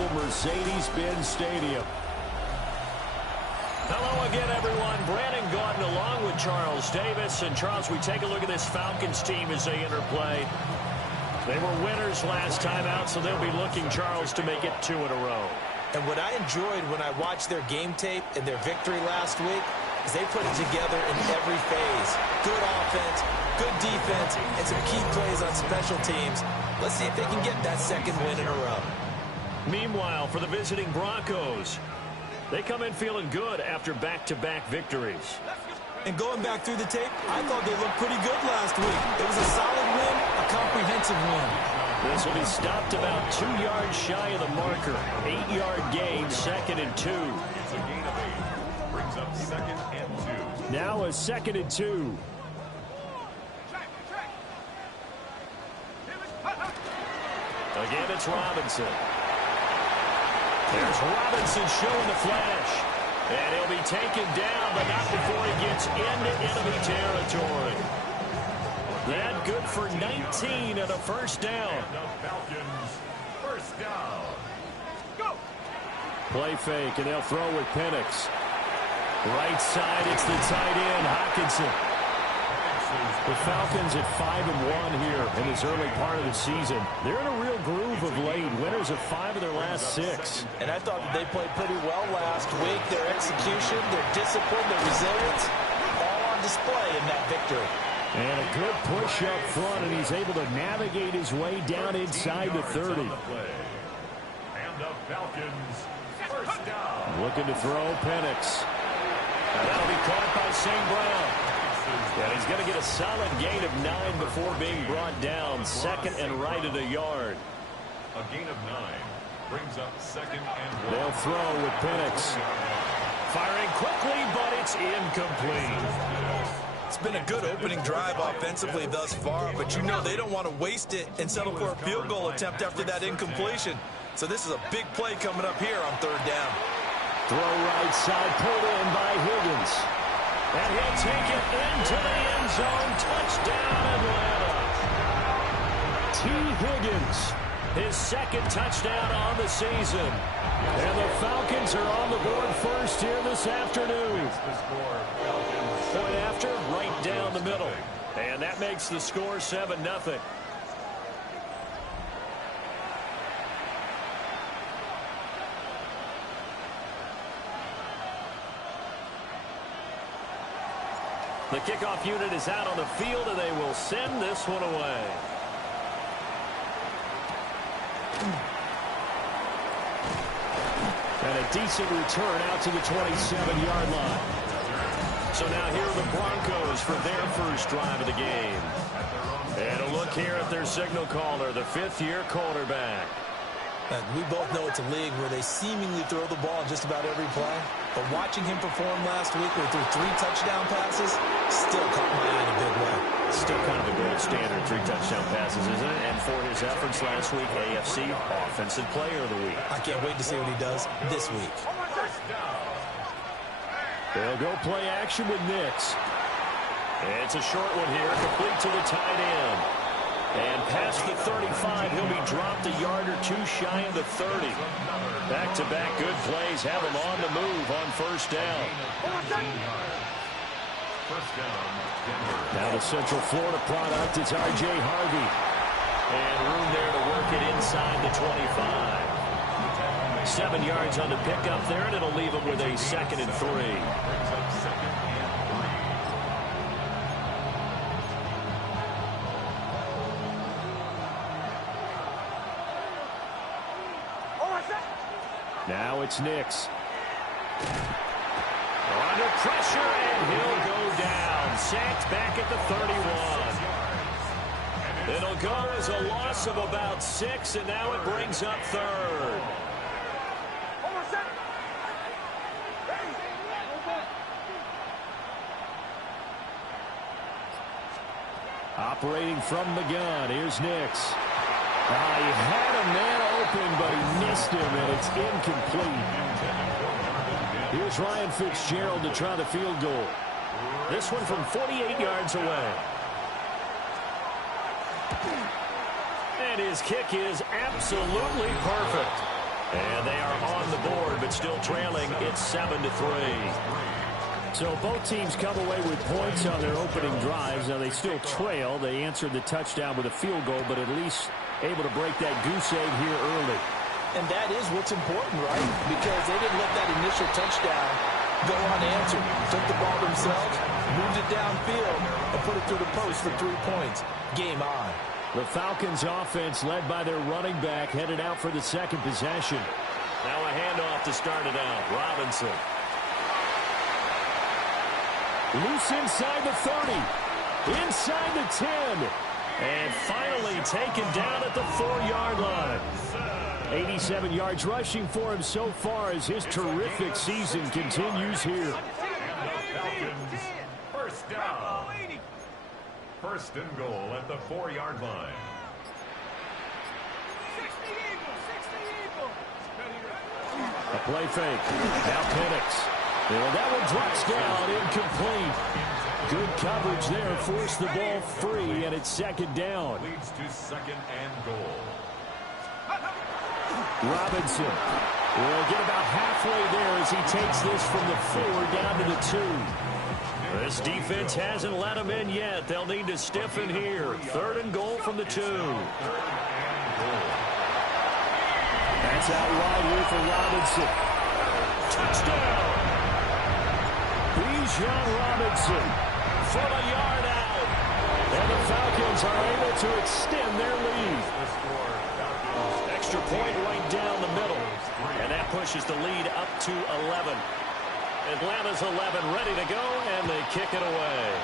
beautiful Mercedes-Benz Stadium. Hello again, everyone. Brandon Gaudin along with Charles Davis. And, Charles, we take a look at this Falcons team as they interplay. They were winners last time out, so they'll be looking, Charles, to make it 2 in a row. And what I enjoyed when I watched their game tape and their victory last week is they put it together in every phase. Good offense, good defense, and some key plays on special teams. Let's see if they can get that second win in a row. Meanwhile, for the visiting Broncos, they come in feeling good after back-to-back victories. And going back through the tape, I thought they looked pretty good last week. It was a solid win, a comprehensive win. This will be stopped about 2 yards shy of the marker. 8-yard gain, 2nd and 2. It's a gain of 8. Brings up 2nd and 2. Now a 2nd and 2. Again, it's Robinson. There's Robinson showing the flash. And he'll be taken down, but not before he gets into enemy territory. That good for 19 and a first down. The Falcons, first down. Play fake, and they'll throw with Penix. Right side, it's the tight end, Hockenson. The Falcons at 5-1 here in this early part of the season. They're in a real groove of late. Winners of 5 of their last 6. And I thought that they played pretty well last week. Their execution, their discipline, their resilience, all on display in that victory. And a good push up front, and he's able to navigate his way down inside the 30. And the Falcons, first down. Looking to throw Penix. And that'll be caught by St. Brown. And he's going to get a solid gain of 9 before being brought down. 2nd and right at a yard. A gain of 9 brings up 2nd and 1. They'll throw with Penix. Firing quickly, but it's incomplete. It's been a good opening drive offensively thus far, but you know they don't want to waste it and settle for a field goal attempt after that incompletion. So this is a big play coming up here on 3rd down. Throw right side, pulled in by Higgins. And he'll take it into the end zone. Touchdown, Atlanta. T. Higgins. His 2nd touchdown on the season. And the Falcons are on the board first here this afternoon. The score, Falcons. Point after, right down the middle. And that makes the score 7-0. The kickoff unit is out on the field, and they will send this one away. And a decent return out to the 27-yard line. So now here are the Broncos for their first drive of the game. And a look here at their signal caller, the 5th-year quarterback. And we both know it's a league where they seemingly throw the ball just about every play. But watching him perform last week where he threw 3 touchdown passes still caught my eye in a big way. Still kind of the gold standard, 3 touchdown passes, isn't it? And for his efforts last week, AFC Offensive Player of the Week. I can't wait to see what he does this week. They'll go play action with Nix. It's a short one here, complete to the tight end. And past the 35, he'll be dropped a yard or 2 shy of the 30. Back-to-back good plays have him on the move on first down. Now the Central Florida product, it's R.J. Harvey. And room there to work it inside the 25. 7 yards on the pickup there, and it'll leave him with a 2nd and 3. Now it's Nix. Under pressure, and he'll go down. Sacked back at the 31. It'll go as a loss of about 6, and now it brings up 3rd. Operating from the gun, here's Nix. He had a man open, but he missed him, and it's incomplete. Here's Ryan Fitzgerald to try the field goal. This one from 48 yards away. And his kick is absolutely perfect. And they are on the board, but still trailing. It's 7-3. So both teams come away with points on their opening drives. Now they still trail. They answered the touchdown with a field goal, but at least able to break that goose egg here early. And that is what's important, right? Because they didn't let that initial touchdown go unanswered. Took the ball themselves, moved it downfield, and put it through the post for 3 points. Game on. The Falcons offense led by their running back headed out for the second possession. Now a handoff to start it out. Robinson. Loose inside the 30. Inside the 10. And finally taken down at the 4-yard line. 87 yards rushing for him so far as his terrific season continues here. Falcons, first down. First and goal at the 4-yard line. A play fake. Now Penix. And that one drops down, incomplete. Good coverage there, forced the ball free, and it's second down. Leads to second and goal. Robinson will get about halfway there as he takes this from the 4 down to the 2. This defense hasn't let them in yet. They'll need to stiffen here. Third and goal from the 2. That's out wide here for Robinson. Touchdown. Bijan Robinson From a yard out. and the Falcons are able to extend their lead. Extra point right down the middle. And that pushes the lead up to 11. Atlanta's 11 ready to go, and they kick it away.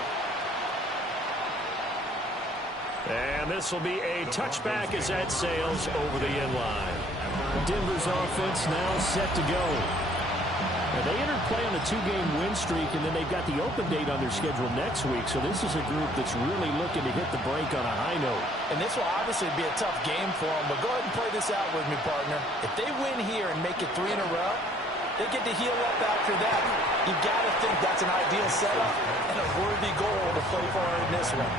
And this will be a touchback as that sails over the end line. Denver's offense now set to go. And they entered play on a 2-game win streak, and then they've got the open date on their schedule next week. So this is a group that's really looking to hit the break on a high note. And this will obviously be a tough game for them, but go ahead and play this out with me, partner. If they win here and make it 3 in a row, they get to heal up after that. You've got to think that's an ideal setup and a worthy goal to play for in this one.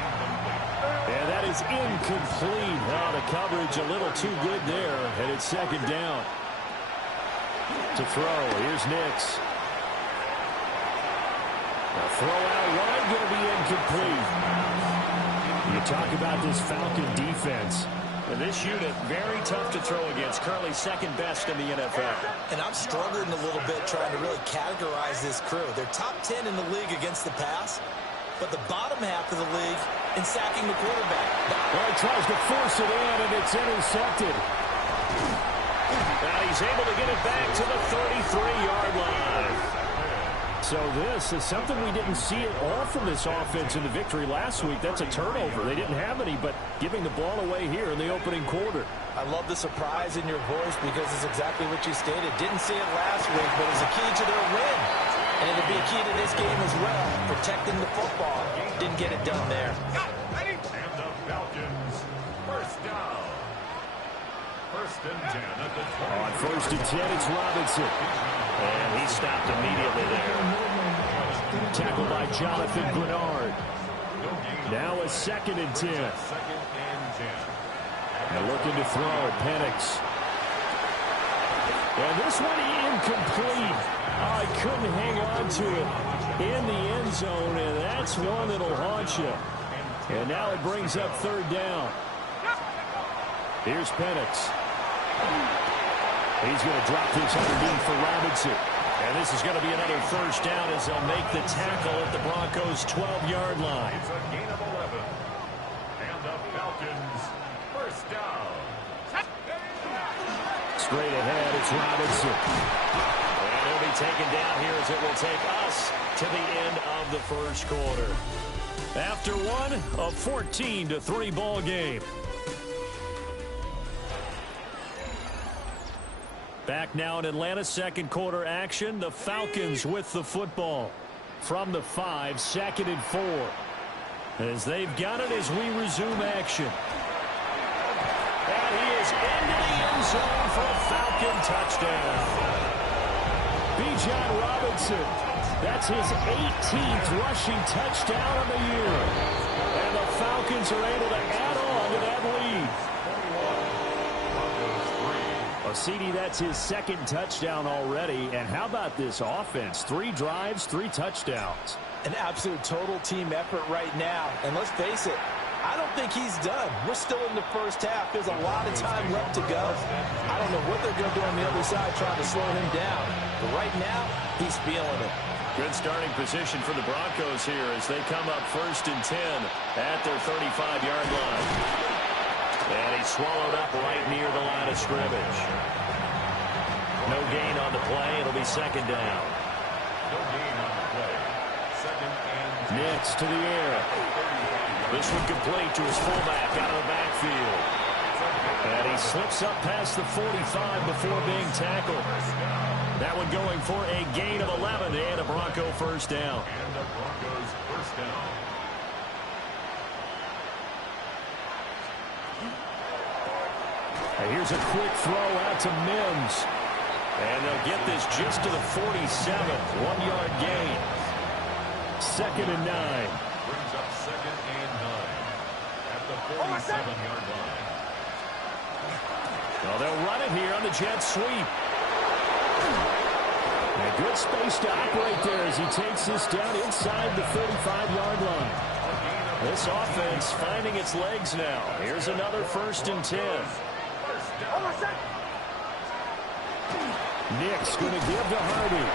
And that is incomplete. Oh, the coverage a little too good there, and it's second down. To throw, here's Nix. A throw out wide, going to be incomplete. You talk about this Falcon defense. And this unit, very tough to throw against. Currently second best in the NFL. And I'm struggling a little bit trying to really categorize this crew. They're top 10 in the league against the pass, but the bottom half of the league in sacking the quarterback. Well, he tries to force it in, and it's intercepted. Now he's able to get it back to the 33-yard line. So this is something we didn't see at all from this offense in the victory last week. That's a turnover. They didn't have any, but giving the ball away here in the opening quarter. I love the surprise in your voice because it's exactly what you stated. Didn't see it last week, but it's a key to their win. And it'll be a key to this game as well, protecting the football. Didn't get it done there. And the Falcons, first down. First and 10 at the 20. On first and 10, it's Robinson. And he stopped immediately there. Tackled by Jonathan Grenard. Now a second and 10. Second and 10. And looking to throw, Penix. And this one incomplete. Oh, he couldn't hang on to it in the end zone, and that's one that'll haunt you. And now it brings up third down. Here's Penix. He's going to drop this underneath for Robinson. And this is going to be another first down as they'll make the tackle at the Broncos' 12-yard line. It's a gain of 11. And the Falcons, first down. Straight ahead, it's Robinson. And he'll be taken down here as it will take us to the end of the first quarter. After one, a 14-3 ball game. Back now in Atlanta, second quarter action. The Falcons with the football. From the 5, second and 4. As they've got it as we resume action. And he is into the end zone for a Falcon touchdown. Bijan Robinson. That's his 18th rushing touchdown of the year. And the Falcons are able to add on to that lead. A CD, that's his second touchdown already. And how about this offense? 3 drives, 3 touchdowns. An absolute total team effort right now. And let's face it, I don't think he's done. We're still in the first half. There's a lot of time left to go. I don't know what they're going to do on the other side trying to slow him down. But right now, he's feeling it. Good starting position for the Broncos here as they come up 1st and 10 at their 35-yard line. And he's swallowed up right near the line of scrimmage. No gain on the play. It'll be 2nd down. No gain on the play. 2nd and 10. Nix to the air. This one complete to his fullback out of the backfield. And he slips up past the 45 before being tackled. That one going for a gain of 11 and a Bronco 1st down. And the Broncos 1st down. And here's a quick throw out to Mims. And they'll get this just to the 47. 1-yard gain. 2nd and 9. Brings up 2nd and 9 at the 47-yard line. Well, they'll run it here on the jet sweep. A good space to operate there as he takes this down inside the 35-yard line. This offense finding its legs now. Here's another 1st and 10. Nick's going to give to Hardy.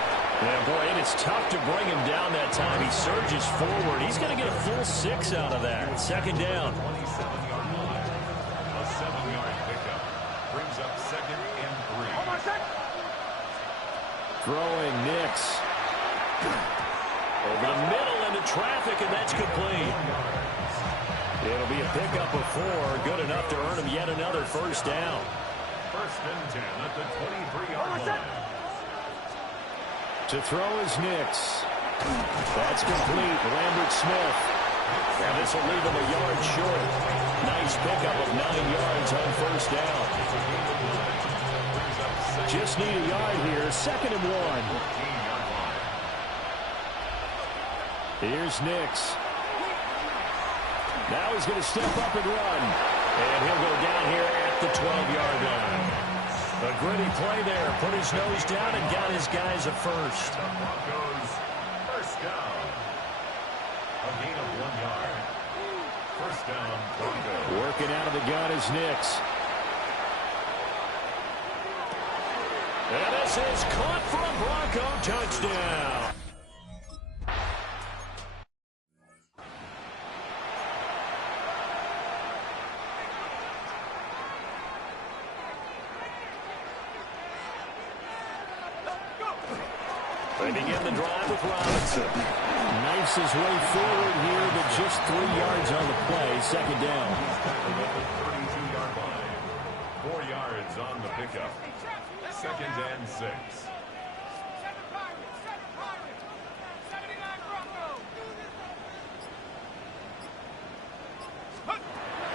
Yeah, boy, and it's tough to bring him down that time. He surges forward. He's going to get a full 6 out of that. 2nd down. 27-yard line. A 7-yard pickup. Brings up 2nd and 3. Throwing Nix. Over the middle into traffic, and that's complete. It'll be a pickup of 4. Good enough to earn him yet another 1st down. 1st and 10 at the 23-yard line. To throw is Nix. That's complete. Lambert Smith. And this will leave him a yard short. Nice pickup of 9 yards on 1st down. Just need a yard here. 2nd and 1. Here's Nix. Now he's going to step up and run. And he'll go down here at the 12-yard line. A gritty play there. Put his nose down and got his guys a 1st. The Broncos 1st down. A gain of 1 yard. 1st down, Broncos. Working out of the gun is Nix. And this is caught for a Bronco touchdown. They begin the drive with Robinson. Knifes his way forward here, but just 3 yards on the play. 2nd down. 32-yard line. 4 yards on the pickup. 2nd and 6.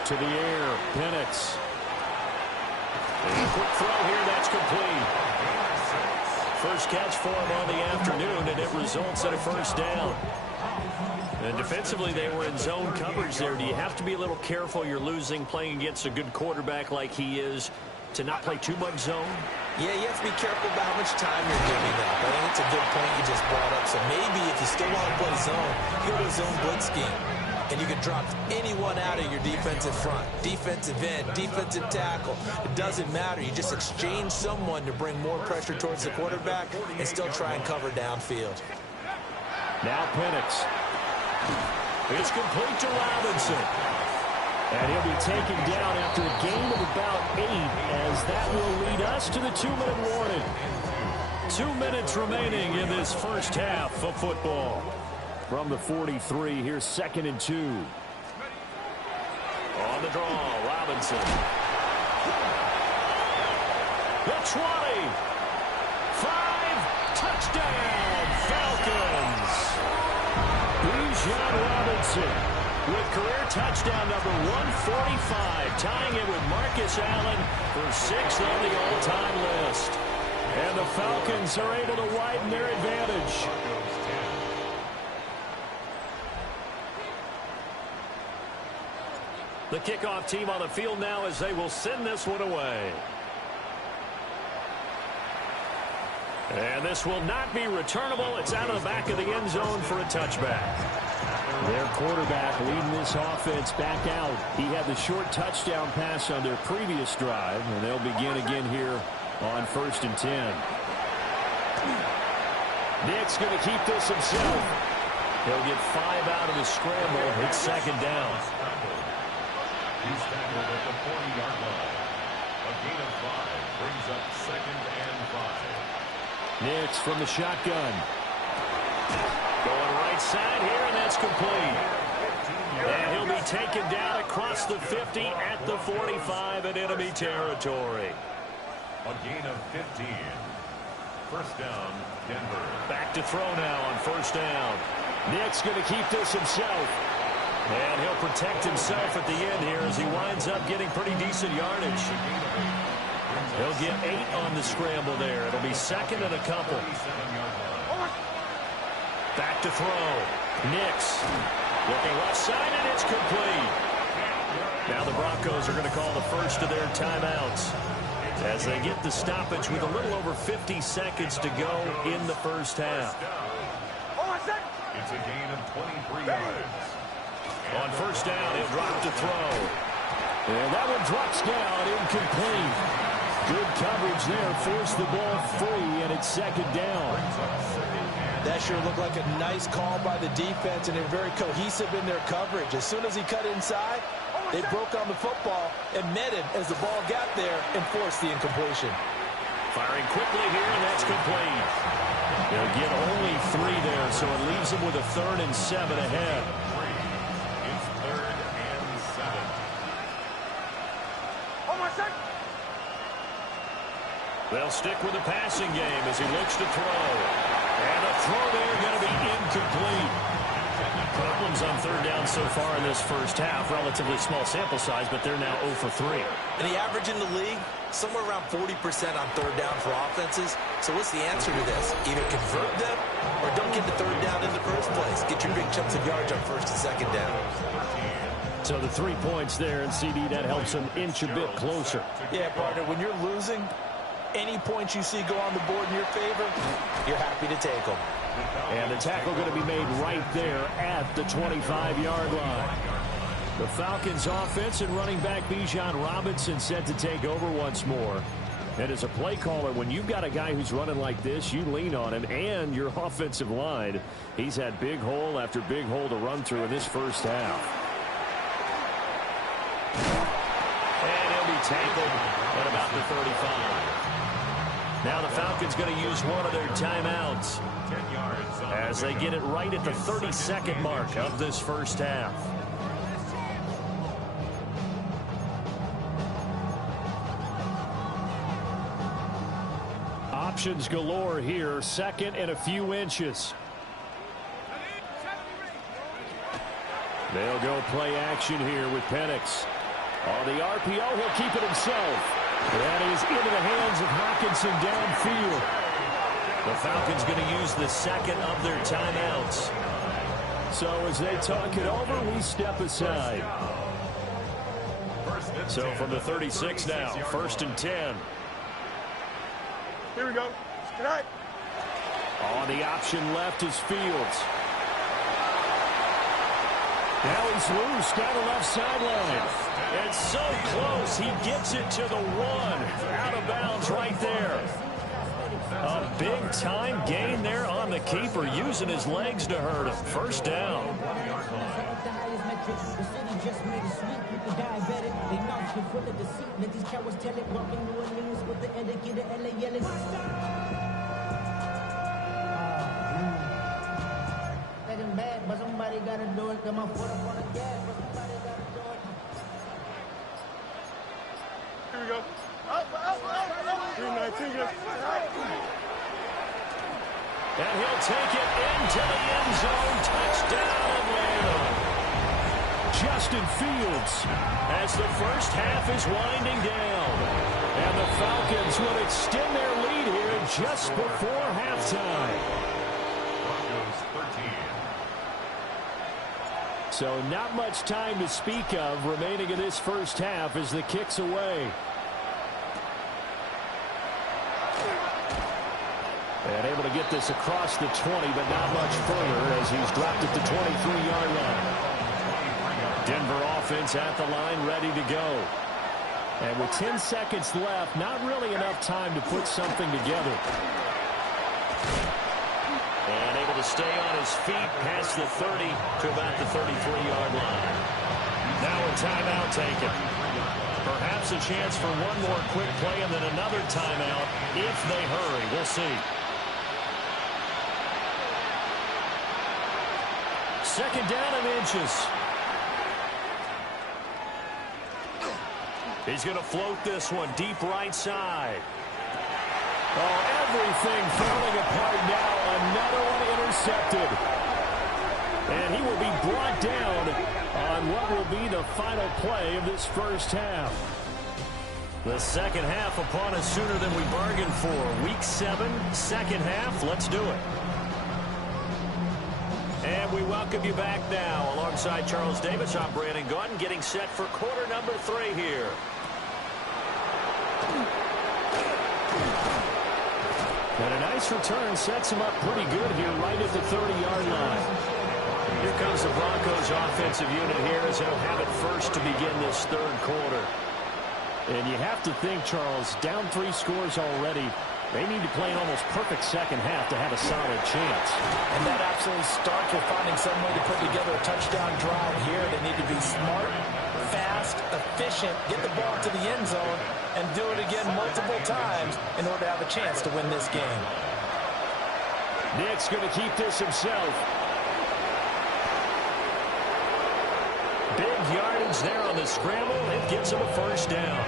To the air, Penix. A quick throw here, that's complete. First catch for him on the afternoon, and it results in a 1st down. And defensively, they were in zone coverage there. Do you have to be a little careful? You're losing playing against a good quarterback like he is to not play too much zone? Yeah, you have to be careful about how much time you're giving up. I think it's a good point you just brought up. So maybe if you still want to play zone, you go to a zone blitz scheme. And you can drop anyone out of your defensive front. Defensive end, defensive tackle. It doesn't matter. You just exchange someone to bring more pressure towards the quarterback and still try and cover downfield. Now Penix. It's complete to Robinson. And he'll be taken down after a gain of about 8, as that will lead us to the 2-minute warning. 2 minutes remaining in this first half of football. From the 43, here's 2nd and 2. On the draw, Robinson. The 20. 5. Touchdown, Falcons. Bijan Robinson with career touchdown number 145, tying it with Marcus Allen for 6th on the all-time list. And the Falcons are able to widen their advantage. The kickoff team on the field now as they will send this one away. And this will not be returnable. It's out of the back of the end zone for a touchback. Their quarterback leading this offense back out. He had the short touchdown pass on their previous drive, and they'll begin again here on 1st and 10. Nick's going to keep this himself. He'll get 5 out of the scramble. It's 2nd down. He's tackled at the 40-yard line. A gain of 5 brings up 2nd and 5. Nick's from the shotgun. Going right side here, and that's complete. And he'll be taken down across the 50 at the 45 in enemy territory. A gain of 15. 1st down, Denver. Back to throw now on 1st down. Nick's going to keep this himself. And he'll protect himself at the end here as he winds up getting pretty decent yardage. He'll get 8 on the scramble there. It'll be 2nd and a couple. Back to throw. Nix looking left side, and it's complete. Now the Broncos are going to call the first of their timeouts as they get the stoppage with a little over 50 seconds to go in the first half. It's a gain of 23 yards. On 1st down, he'll drop to throw. And that one drops down, incomplete. Good coverage there, forced the ball free, and it's 2nd down. That sure looked like a nice call by the defense, and they're very cohesive in their coverage. As soon as he cut inside, they broke on the football and met him as the ball got there and forced the incompletion. Firing quickly here, and that's complete. They'll get only 3 there, so it leaves them with a 3rd and 7 ahead. It's 3rd and 7. They'll stick with the passing game as he looks to throw. And a throw there going to be incomplete. Problems on 3rd down so far in this first half. Relatively small sample size, but they're now 0 for 3. And the average in the league, somewhere around 40% on 3rd down for offenses. So what's the answer to this? Either convert them or don't get the 3rd down in the first place. Get your big chunks of yards on 1st and 2nd down. So the 3 points there, and CD, that helps them inch a bit closer. Yeah, partner, when you're losing, any points you see go on the board in your favor, you're happy to take them. And the tackle going to be made right there at the 25-yard line. The Falcons offense and running back Bijan Robinson set to take over once more. And as a play caller, when you've got a guy who's running like this, you lean on him and your offensive line. He's had big hole after big hole to run through in this first half. And he'll be tackled at about the 35. Now the Falcons going to use one of their timeouts as they get it right at the 32nd mark of this first half. Options galore here, 2nd and a few inches. They'll go play action here with Penix. On the RPO, he'll keep it himself. That is into the hands of Hockenson downfield. The Falcons going to use the 2nd of their timeouts. So as they talk it over, we step aside. So from the 36 now, 1st and 10. Here we go. Good night. On the option left is Fields. Now he's loose down the left sideline. And so close, he gets it to the 1. Out of bounds right there. A big-time gain there on the keeper, using his legs to hurt him. 1st down. But somebody got to do it. Come on, put up on the gas, but somebody got to do it. Here we go. Up. 319, yes. And he'll take it into the end zone. Touchdown, Atlanta. Justin Fields. As the first half is winding down. And the Falcons will extend their lead here just before halftime. Broncos 13. So not much time to speak of remaining in this first half as the kick's away. And able to get this across the 20, but not much further as he's dropped at the 23-yard line. Denver offense at the line, ready to go. And with 10 seconds left, not really enough time to put something together. And able to stay on his feet past the 30 to about the 33-yard line. Now a timeout taken. Perhaps a chance for one more quick play and then another timeout if they hurry. We'll see. Second down and inches. He's going to float this one deep right side. Oh, everything falling apart now. Another one intercepted. And he will be brought down on what will be the final play of this first half. The second half upon us sooner than we bargained for. Week 7, second half. Let's do it. And we welcome you back now. Alongside Charles Davis, I'm Brandon Gaudin, getting set for quarter number 3 here. And a nice return sets him up pretty good here right at the 30-yard line. Here comes the Broncos offensive unit here as they'll have it first to begin this third quarter. And you have to think, Charles, down 3 scores already. They need to play an almost perfect second half to have a solid chance. And that absolutely starts with finding some way to put together a touchdown drive here. They need to be smart, fast, efficient, get the ball to the end zone, and do it again multiple times in order to have a chance to win this game. Nick's going to keep this himself. Big yardage there on the scramble. It gets him a first down.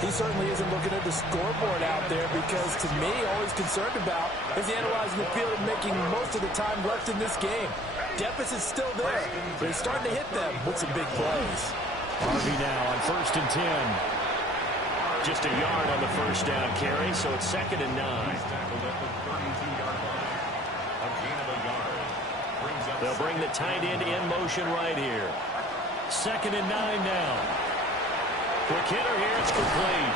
He certainly isn't looking at the scoreboard out there because, to me, all he's concerned about is analyzing the field and making most of the time left in this game. Deficit's still there, but he's starting to hit them with some big plays. Harvey now on 1st and 10. Just a yard on the first down carry, so it's 2nd and 9. They'll bring the tight end in motion right here. 2nd and 9 now. Quick hitter here, it's complete.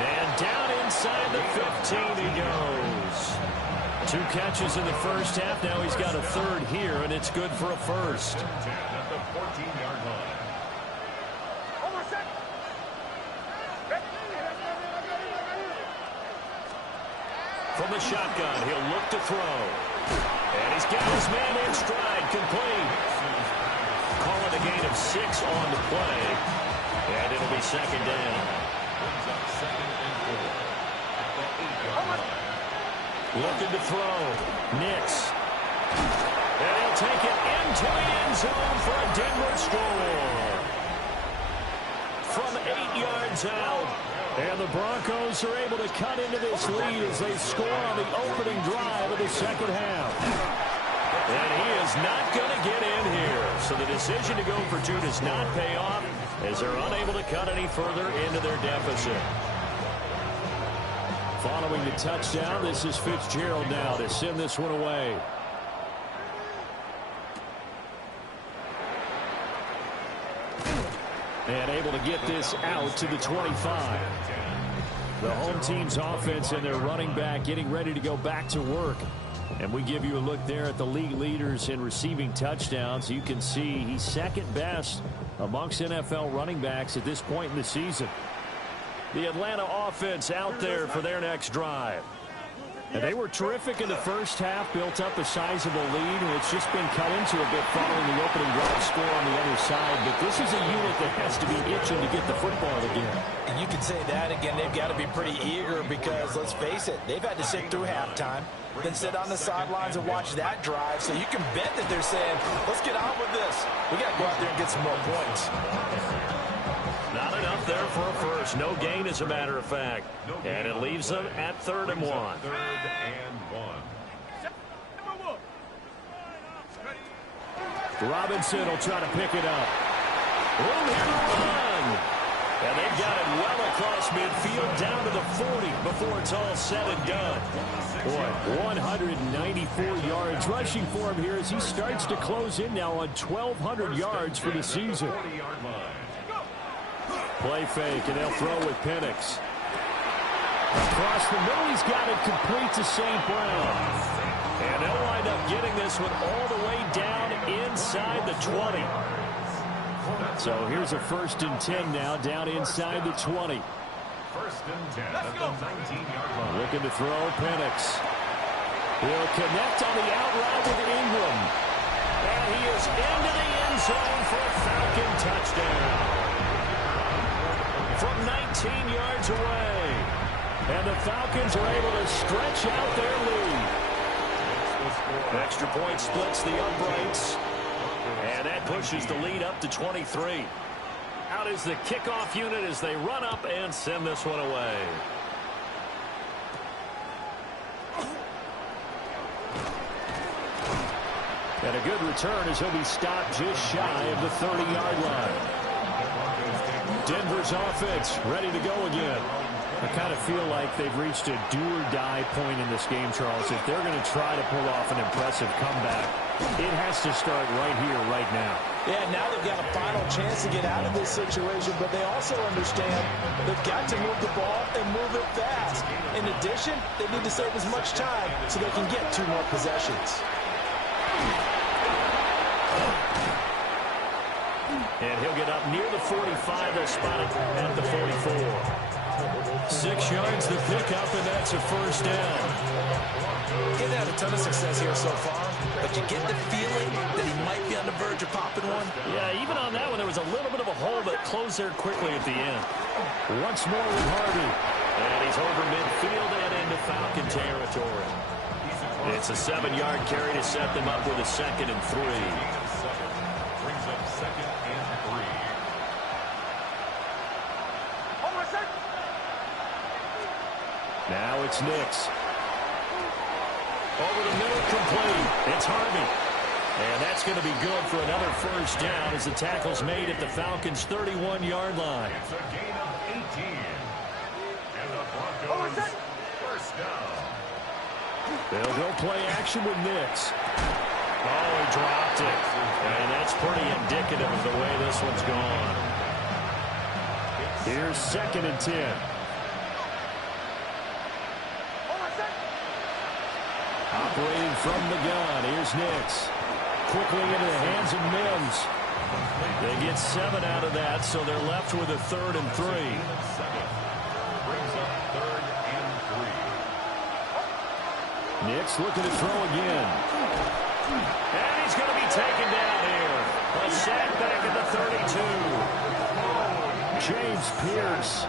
And down inside the 15 he goes. 2 catches in the first half. Now he's got a third here, and it's good for a first. At the 14-yard line. From the shotgun, he'll look to throw. And he's got his man in stride, complete. Call it a gain of 6 on the play. And it'll be 2nd down. Brings up 2nd and 4. At the 8-yard line. Looking to throw. Nix. And he'll take it into the end zone for a Denver score. From 8 yards out. And the Broncos are able to cut into this lead as they score on the opening drive of the second half. And he is not going to get in here. So the decision to go for 2 does not pay off as they're unable to cut any further into their deficit. Following the touchdown, this is Fitzgerald now to send this one away. And able to get this out to the 25. The home team's offense and their running back getting ready to go back to work. And we give you a look there at the league leaders in receiving touchdowns. You can see he's second best amongst NFL running backs at this point in the season. The Atlanta offense out there for their next drive. And they were terrific in the first half, built up a sizable lead, and it's just been cut into a bit following the opening drive score on the other side. But this is a unit that has to be itching to get the football again. And you can say that again, they've got to be pretty eager because, let's face it, they've had to sit through halftime, then sit on the sidelines and watch that drive. So you can bet that they're saying, let's get on with this. We got to go out there and get some more points. Not enough there for a first. No gain, as a matter of fact. And it leaves them at 3rd and 1. 3rd and 1. Robinson will try to pick it up. Room here to run. And they've got it well across midfield down to the 40 before it's all said and done. Boy, 194 yards rushing for him here as he starts to close in now on 1,200 yards for the season. Play fake, and they'll throw with Penix. Across the middle, he's got it complete to St. Brown. And they'll wind up getting this one all the way down inside the 20. So here's a 1st and 10 now, down inside the 20. 1st and 10 at the 19-yard line. Looking to throw, Penix. He'll connect on the out route with Ingram. And he is into the end zone for a Falcon touchdown. From 19 yards away. And the Falcons are able to stretch out their lead. Extra point splits the uprights. And that pushes the lead up to 23. Out is the kickoff unit as they run up and send this one away. And a good return as he'll be stopped just shy of the 30-yard line. Denver's offense ready to go again. I kind of feel like they've reached a do-or-die point in this game, Charles. If they're going to try to pull off an impressive comeback, it has to start right here, right now. Yeah, now they've got a final chance to get out of this situation, but they also understand they've got to move the ball and move it fast. In addition, they need to save as much time so they can get 2 more possessions. And he'll get up near the 45. They'll spot it at the 44. 6 yards the pickup, and that's a 1st down. He's had a ton of success here so far, but you get the feeling that he might be on the verge of popping one. Yeah, even on that one, there was a little bit of a hole that closed there quickly at the end. Once more with Harvey. And he's over midfield and into Falcon territory. It's a 7-yard carry to set them up with a 2nd and 3. Brings up 2nd and 3. Now it's Nix. Over the middle, complete. It's Harvey. And that's going to be good for another 1st down as the tackle's made at the Falcons' 31-yard line. It's a gain of 18. And the Broncos 1st down. They'll go play action with Nix. Oh, he dropped it. And that's pretty indicative of the way this one's gone. Here's 2nd and 10. Operating from the gun, here's Nix. Quickly into the hands of Mims. They get 7 out of that, so they're left with a 3rd and 3. Brings up 3rd and 3. Nix looking to throw again. And he's going to be taken down here. A sack back at the 32. James Pierce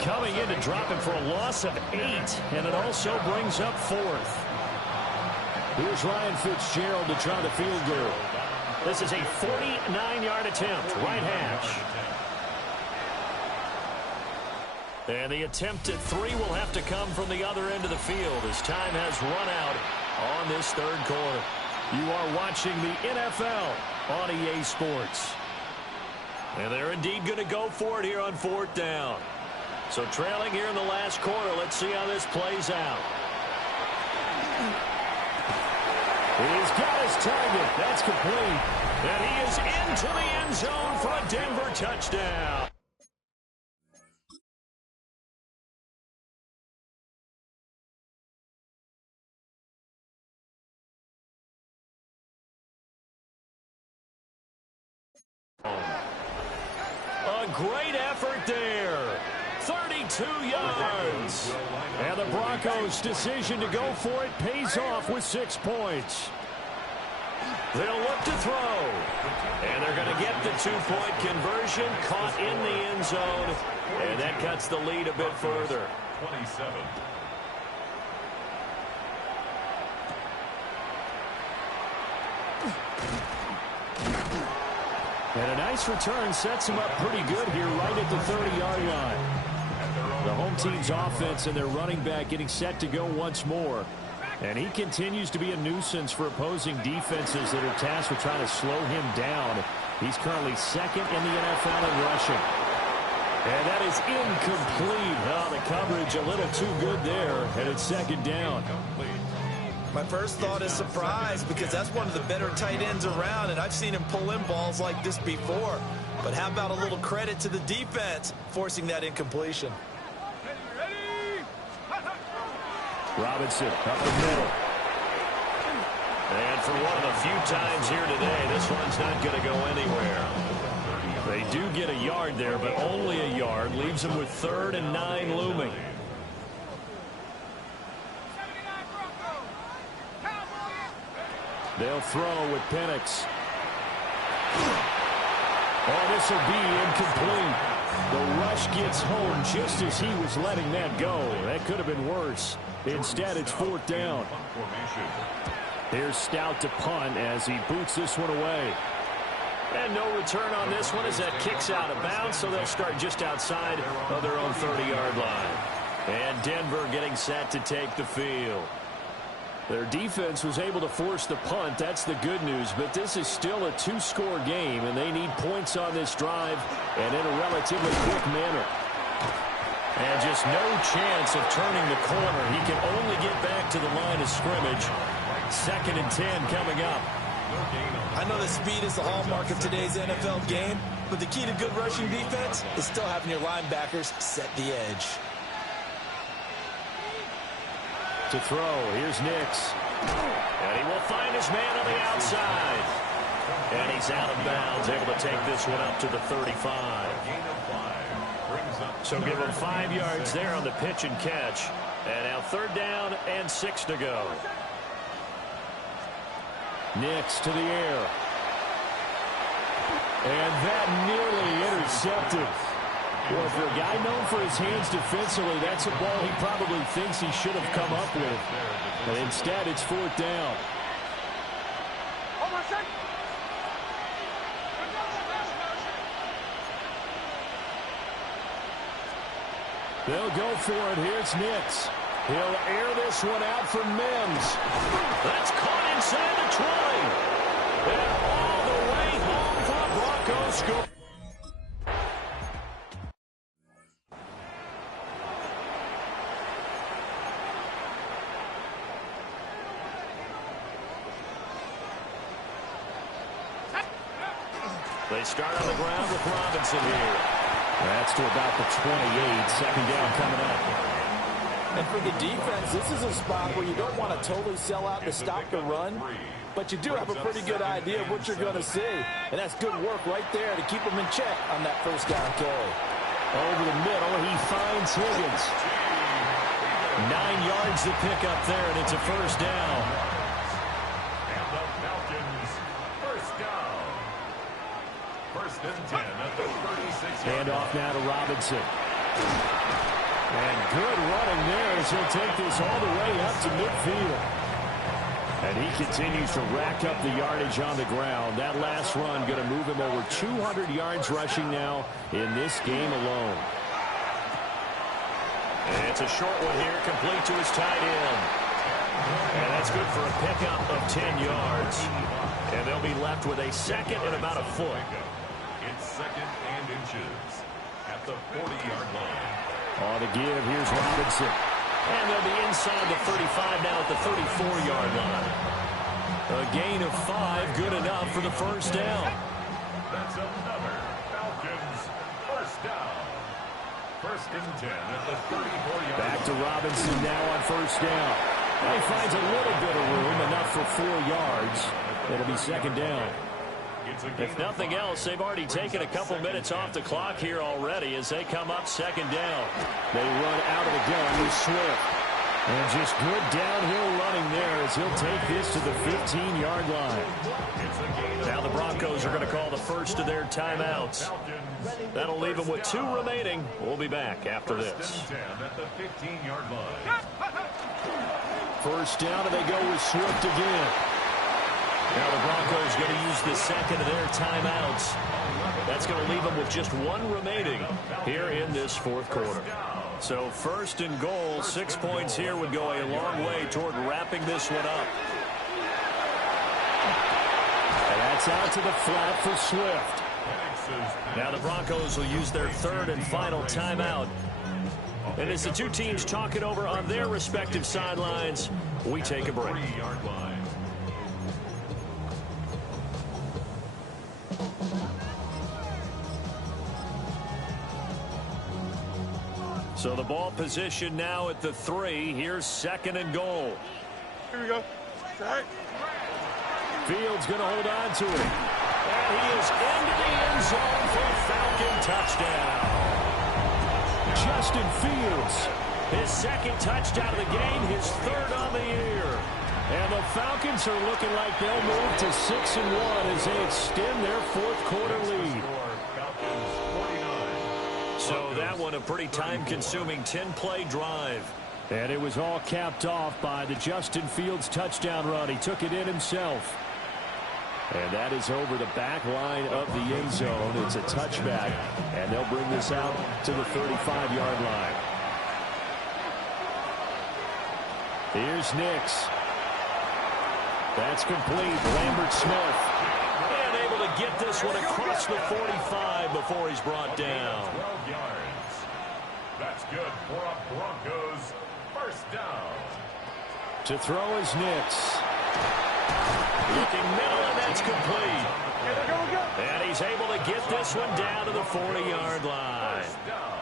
Coming in to drop him for a loss of 8, and it also brings up 4th. Here's Ryan Fitzgerald to try the field goal. This is a 49-yard attempt, right hash. And the attempt at 3 will have to come from the other end of the field as time has run out on this 3rd quarter. You are watching the NFL on EA Sports. And they're indeed going to go for it here on 4th down. So trailing here in the last quarter, let's see how this plays out. He's got his target. That's complete. And he is into the end zone for a Denver touchdown. A great effort there. 32 yards. And the Broncos' decision to go for it pays off with 6 points. They'll look to throw. And they're going to get the 2-point conversion, caught in the end zone. And that cuts the lead a bit further. 27. And a nice return sets him up pretty good here right at the 30-yard line. The home team's offense and their running back getting set to go once more. And he continues to be a nuisance for opposing defenses that are tasked with trying to slow him down. He's currently 2nd in the NFL in rushing. And that is incomplete. Oh, the coverage a little too good there. And it's 2nd down. My first thought is surprise because that's one of the better tight ends around, and I've seen him pull in balls like this before. But how about a little credit to the defense forcing that incompletion? Robinson up the middle. And for one of the few times here today, this one's not going to go anywhere. They do get a yard there, but only a yard. Leaves them with 3rd and 9 looming. They'll throw with Penix. Oh, this will be incomplete. The rush gets home just as he was letting that go. That could have been worse. Instead, it's 4th down. Here's Stout to punt as he boots this one away. And no return on this one as that kicks out of bounds, so they'll start just outside of their own 30-yard line. And Denver getting set to take the field. Their defense was able to force the punt. That's the good news. But this is still a 2-score game, and they need points on this drive and in a relatively quick manner. And just no chance of turning the corner. He can only get back to the line of scrimmage. 2nd and 10 coming up. I know that speed is the hallmark of today's NFL game, but the key to good rushing defense is still having your linebackers set the edge. To throw, here's Nix. And he will find his man on the outside. And he's out of bounds, able to take this one up to the 35. So give him 5 yards there on the pitch and catch. And now 3rd down and 6 to go. Nix to the air. And that nearly intercepted. Well, for a guy known for his hands defensively, that's a ball he probably thinks he should have come up with. But instead, it's 4th down. They'll go for it. Here's Nix. He'll air this one out for Mims. That's caught inside the 20. And all the way home for a Broncos score. They start on the ground with Robinson here. That's to about the 28. 2nd down coming up. And for the defense, this is a spot where you don't want to totally sell out to stop the run, but you do have a pretty good idea of what you're going to see. And that's good work right there to keep them in check on that 1st down carry. Over the middle, he finds Higgins. 9 yards to pick up there, and it's a 1st down. And the Falcons, 1st down. 1st and 10 at the 36. Hand off now to Robinson. And good running there as he'll take this all the way up to midfield. And he continues to rack up the yardage on the ground. That last run going to move him over 200 yards rushing now in this game alone. And it's a short one here, complete to his tight end. And that's good for a pickup of 10 yards. And they'll be left with a 2nd and about a foot. It's 2nd and inches at the 40-yard line. On the give, here's Robinson. And they'll be inside the 35 now at the 34-yard line. A gain of 5, good enough for the 1st down. That's another Falcons 1st down. 1st and 10 at the 34-yard line. Back to Robinson now on 1st down. Well, he finds a little bit of room, enough for 4 yards. It'll be 2nd down. If nothing else, they've already taken a couple minutes off the clock here already as they come up 2nd down. They run out of the gun with Swift. And just good downhill running there as he'll take this to the 15-yard line. Now the Broncos are going to call the first of their timeouts. That'll leave them with 2 remaining. We'll be back after this. 1st and 10 at the 15-yard line. 1st down, and they go with Swift again. Now the Broncos going to use the 2nd of their timeouts. That's going to leave them with just 1 remaining here in this 4th quarter. So 1st and goal, 6 points here would go a long way toward wrapping this one up. And that's out to the flat for Swift. Now the Broncos will use their 3rd and final timeout. And as the 2 teams talk it over on their respective sidelines, we take a break. So the ball position now at the 3. Here's 2nd and goal. Here we go. Right. Fields going to hold on to it. And he is into the end zone for a Falcon touchdown. Justin Fields. His 2nd touchdown of the game, his 3rd on the year. And the Falcons are looking like they'll move to 6-1 as they extend their 4th quarter lead. So that one a pretty time-consuming 10-play drive. And it was all capped off by the Justin Fields touchdown run. He took it in himself. And that is over the back line of the end zone. It's a touchback, and they'll bring this out to the 35-yard line. Here's Nix. That's complete. Lambert Smith. And able to get this one across the 45 before he's brought down. 12 yards. That's good for a Broncos first down. To throw is Nix. Looking middle, and that's complete. And he's able to get this one down to the 40-yard line. First down.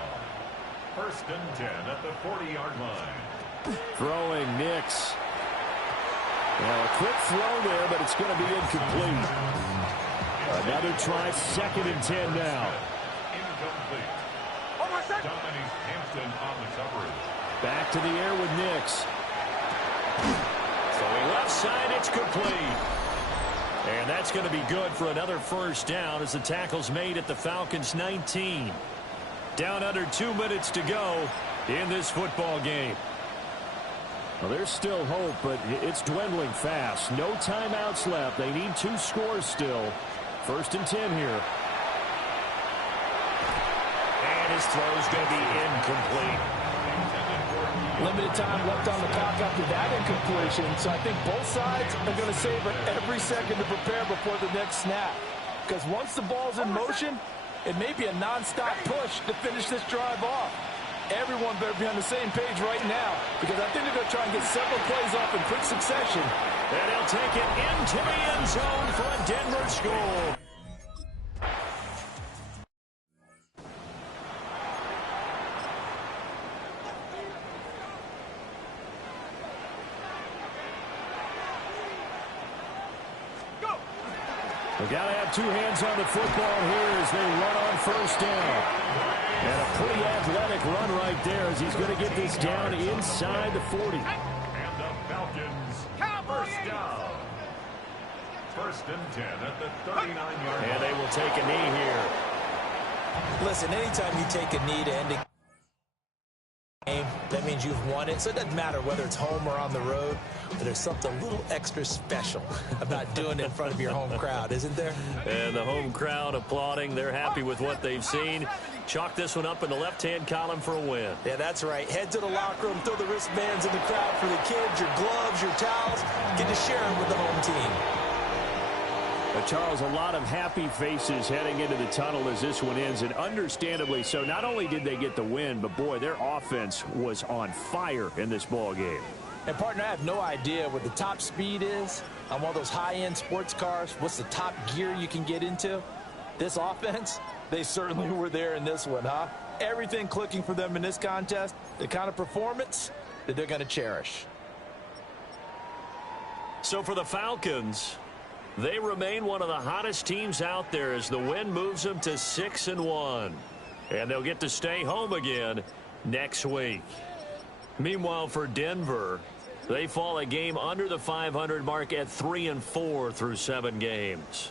1st and 10 at the 40-yard line. Throwing Nix. Well, a quick throw there, but it's going to be incomplete. Another try, 2nd and 10 now. Incomplete. Dominique Hampton on the coverage. Back to the air with Nix. Throwing left side, it's complete. And that's going to be good for another first down as the tackle's made at the Falcons' 19. Down under 2 minutes to go in this football game. Well, there's still hope, but it's dwindling fast. No timeouts left. They need 2 scores still. 1st and 10 here. And his throw's going to be incomplete. Limited time left on the clock after that incompletion, so I think both sides are going to savor every second to prepare before the next snap. Because once the ball's in motion, it may be a nonstop push to finish this drive off. Everyone better be on the same page right now, because I think they're going to try and get several plays off in quick succession. And he'll take it into the end zone for a Denver score. They've got to have 2 hands on the football here as they run on 1st down. And a pretty athletic run right there as he's going to get this down inside the 40. And the Falcons first down. 1st and 10 at the 39-yard line. And they will take a knee here. Listen, anytime you take a knee to end a game, that means you've won it. So it doesn't matter whether it's home or on the road, but there's something a little extra special about doing it in front of your home crowd, isn't there? And the home crowd applauding. They're happy with what they've seen. Chalk this one up in the left-hand column for a win. Yeah, that's right. Head to the locker room, throw the wristbands in the crowd for the kids, your gloves, your towels. Get to share them with the home team. Charles, a lot of happy faces heading into the tunnel as this one ends, and understandably so. Not only did they get the win, but boy, their offense was on fire in this ball game. And partner, I have no idea what the top speed is on one of those high-end sports cars. What's the top gear you can get into? This offense, they certainly were there in this one, huh? Everything clicking for them in this contest, the kind of performance that they're going to cherish. So for the Falcons, they remain one of the hottest teams out there as the win moves them to 6-1. And they'll get to stay home again next week. Meanwhile, for Denver, they fall a game under the 500 mark at 3-4 through 7 games.